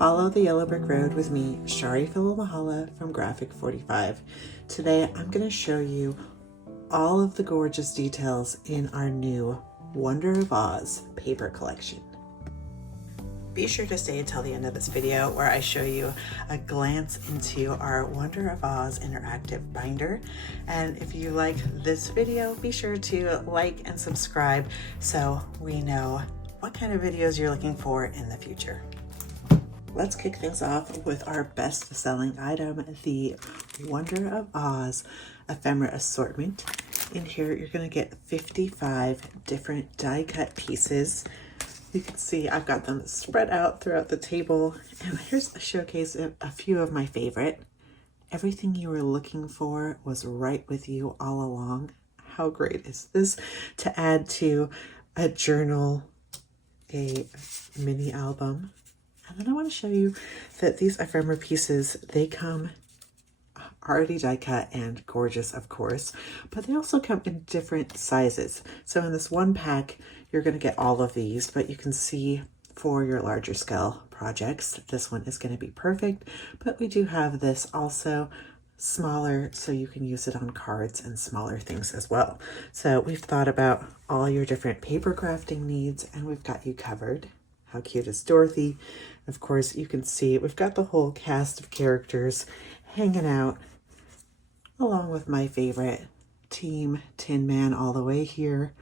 Follow the Yellow Brick Road with me, Charee from Graphic 45. Today I'm going to show you all of the gorgeous details in our new Wonder of Oz paper collection. Be sure to stay until the end of this video where I show you a glance into our Wonder of Oz interactive binder. And if you like this video, be sure to like and subscribe so we know what kind of videos you're looking for in the future. Let's kick things off with our best-selling item, the Wonder of Oz ephemera assortment. In here, you're going to get 55 different die-cut pieces. You can see I've got them spread out throughout the table. And here's a showcase of a few of my favorite. Everything you were looking for was right with you all along. How great is this to add to a journal, a mini album? And then I want to show you that these ephemera pieces, they come already die cut and gorgeous, of course, but they also come in different sizes. So in this one pack, you're going to get all of these, but you can see for your larger scale projects, this one is going to be perfect. But we do have this also smaller, so you can use it on cards and smaller things as well. So we've thought about all your different paper crafting needs, and we've got you covered. How cute is Dorothy? Of course, you can see we've got the whole cast of characters hanging out, along with my favorite team, Tin Man, all the way here.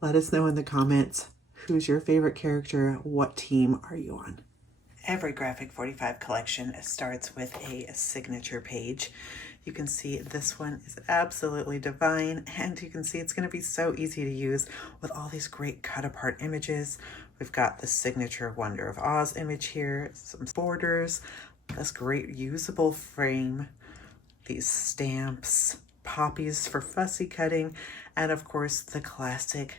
Let us know in the comments who's your favorite character, what team are you on? Every Graphic 45 collection starts with a signature page. You can see this one is absolutely divine, and you can see it's going to be so easy to use with all these great cut apart images. We've got the signature Wonder of Oz image here, some borders, this great usable frame, these stamps, poppies for fussy cutting, and of course the classic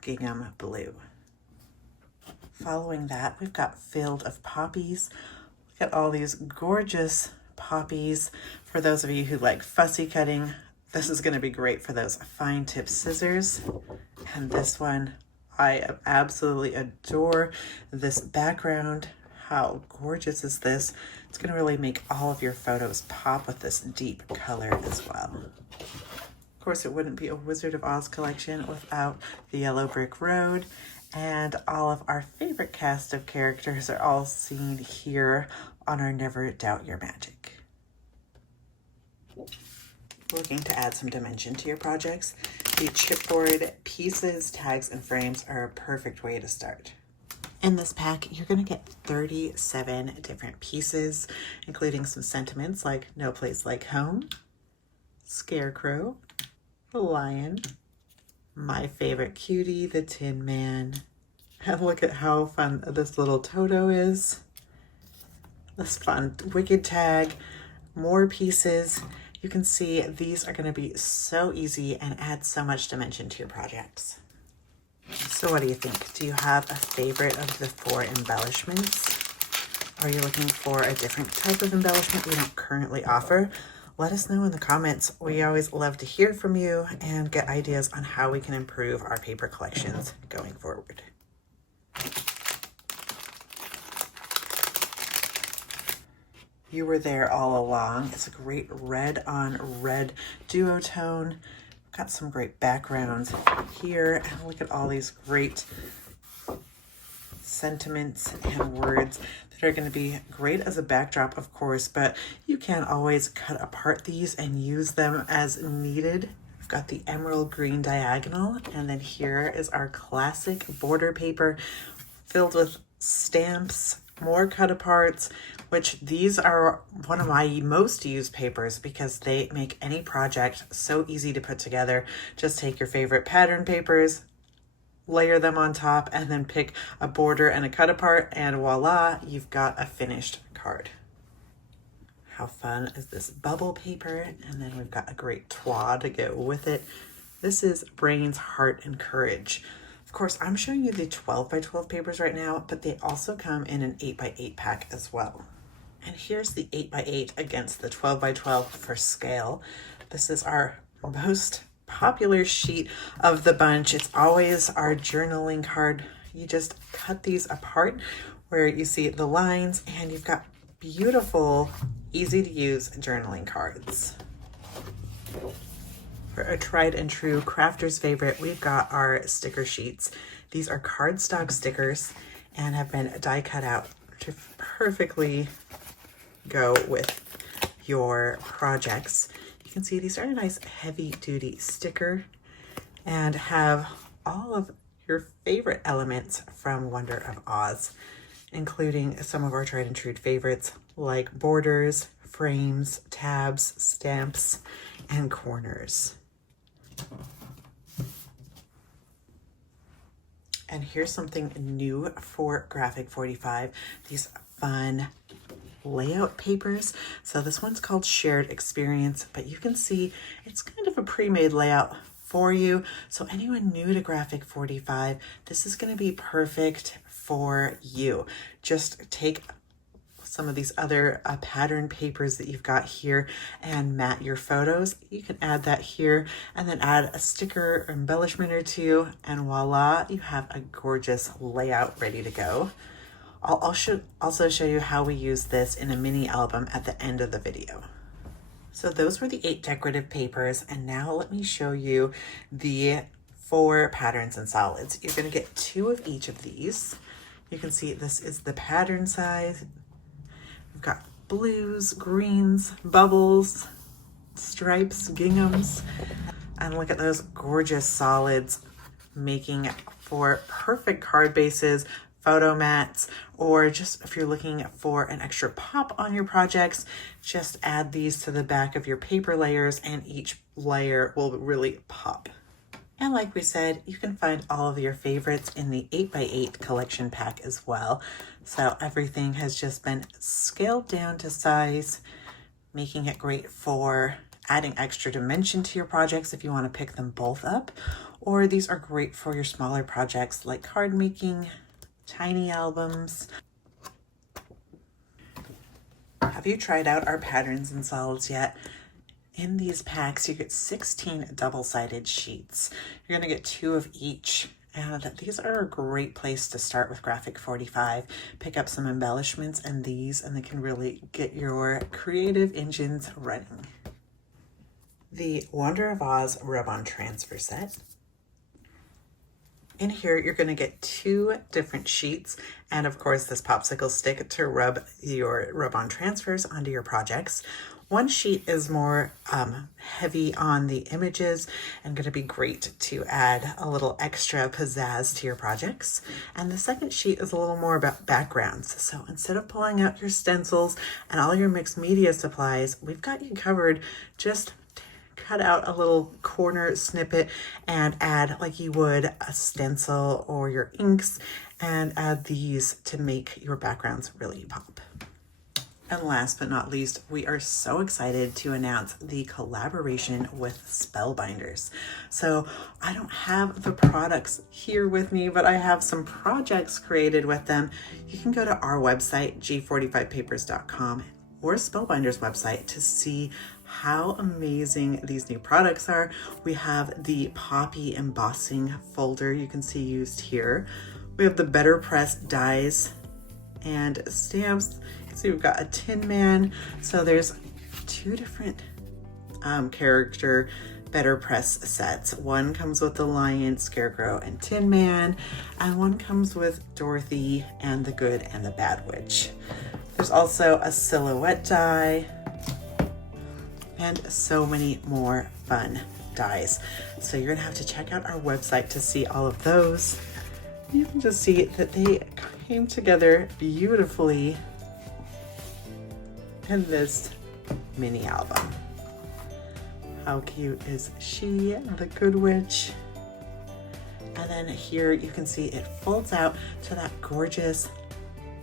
gingham blue. Following that, we've got Field of Poppies. Look at all these gorgeous poppies. For those of you who like fussy cutting, this is going to be great for those fine tip scissors. And this one, I absolutely adore this background. How gorgeous is this? It's going to really make all of your photos pop with this deep color as well. Of course, it wouldn't be a Wizard of Oz collection without the Yellow Brick Road, and all of our favorite cast of characters are all seen here on our Never Doubt Your Magic. Looking to add some dimension to your projects, the chipboard pieces, tags, and frames are a perfect way to start. In this pack, you're going to get 37 different pieces, including some sentiments like No Place Like Home, Scarecrow, the Lion, my favorite cutie, the Tin Man, and look at how fun this little Toto is. This fun Wicked tag, more pieces. You can see these are going to be so easy and add so much dimension to your projects. So what do you think? Do you have a favorite of the 4 embellishments? Are you looking for a different type of embellishment we don't currently offer? Let us know in the comments. We always love to hear from you and get ideas on how we can improve our paper collections going forward. You were there all along. It's a great red on red duotone. Got some great backgrounds here, and look at all these great sentiments and words that are going to be great as a backdrop, of course, but you can always cut apart these and use them as needed. We've got the emerald green diagonal, and then here is our classic border paper filled with stamps, more cut aparts, which these are one of my most used papers because they make any project so easy to put together. Just take your favorite pattern papers, layer them on top, and then pick a border and a cut apart, and voila, you've got a finished card. How fun is this bubble paper? And then we've got a great toile to go with it. This is Brains, Heart, and Courage. Of course, I'm showing you the 12 by 12 papers right now, but they also come in an 8 by 8 pack as well. And here's the 8 by 8 against the 12 by 12 for scale. This is our most popular sheet of the bunch. It's always our journaling card. You just cut these apart where you see the lines, and you've got beautiful, easy to use journaling cards. For a tried and true crafter's favorite, we've got our sticker sheets. These are cardstock stickers and have been die cut out to perfectly go with your projects. You can see these are a nice heavy duty sticker and have all of your favorite elements from Wonder of Oz, including some of our tried and true favorites like borders, frames, tabs, stamps, and corners. And here's something new for Graphic 45, these fun layout papers. So this one's called Shared Experience, but you can see it's kind of a pre-made layout for you. So anyone new to Graphic 45, this is going to be perfect for you. Just take some of these other pattern papers that you've got here and mat your photos. You can add that here and then add a sticker or embellishment or two, and voila, you have a gorgeous layout ready to go. I'll also show you how we use this in a mini album at the end of the video. So those were the 8 decorative papers, and now let me show you the 4 patterns and solids. You're going to get 2 of each of these. You can see this is the pattern size. We've got blues, greens, bubbles, stripes, ginghams, and look at those gorgeous solids, making for perfect card bases, photo mats, or just if you're looking for an extra pop on your projects, just add these to the back of your paper layers and each layer will really pop. And like we said, you can find all of your favorites in the 8x8 collection pack as well. So everything has just been scaled down to size, making it great for adding extra dimension to your projects if you want to pick them both up. Or these are great for your smaller projects like card making, tiny albums. Have you tried out our patterns and solids yet? In these packs, you get 16 double-sided sheets. You're going to get 2 of each, and these are a great place to start with Graphic 45. Pick up some embellishments and these, and they can really get your creative engines running. The Wonder of Oz Rub-On Transfer Set. In here, you're going to get 2 different sheets, and of course, this popsicle stick to rub your rub-on transfers onto your projects. One sheet is more heavy on the images and going to be great to add a little extra pizzazz to your projects. And the second sheet is a little more about backgrounds. So instead of pulling out your stencils and all your mixed media supplies, we've got you covered. Just cut out a little corner snippet and add, like you would a stencil or your inks, and add these to make your backgrounds really pop. And last but not least, we are so excited to announce the collaboration with Spellbinders. So I don't have the products here with me, but I have some projects created with them. You can go to our website, g45papers.com, or Spellbinders website to see how amazing these new products are. We have the Poppy embossing folder you can see used here. We have the Better Press dies and stamps. So we've got a Tin Man. So there's 2 different character Better Press sets. One comes with the Lion, Scarecrow, and Tin Man, and one comes with Dorothy and the Good and the Bad Witch. There's also a silhouette die and so many more fun dies. So you're gonna have to check out our website to see all of those. You can just see that they came together beautifully in this mini album. How cute is she, the Good Witch? And then here you can see it folds out to that gorgeous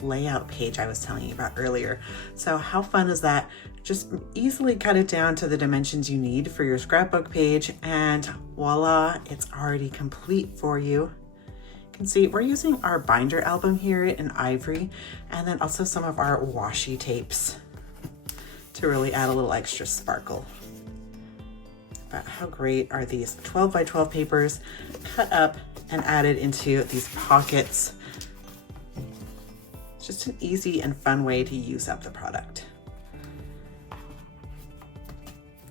layout page I was telling you about earlier. So how fun is that? Just easily cut it down to the dimensions you need for your scrapbook page, and voila, it's already complete for you. You can see we're using our binder album here in ivory, and then also some of our washi tapes to really add a little extra sparkle. But how great are these 12 by 12 papers cut up and added into these pockets? just an easy and fun way to use up the product.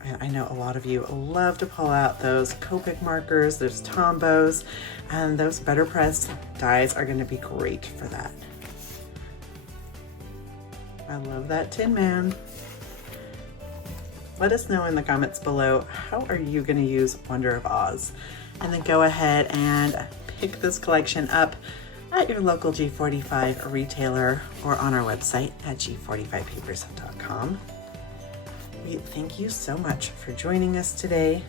And I know a lot of you love to pull out those Copic markers, those Tombows, and those Better Press dies are going to be great for that. I love that Tin Man. Let us know in the comments below, how are you going to use Wonder of Oz? And then go ahead and pick this collection up at your local G45 retailer or on our website at g45papers.com. We thank you so much for joining us today.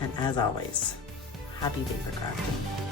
And as always, happy paper crafting.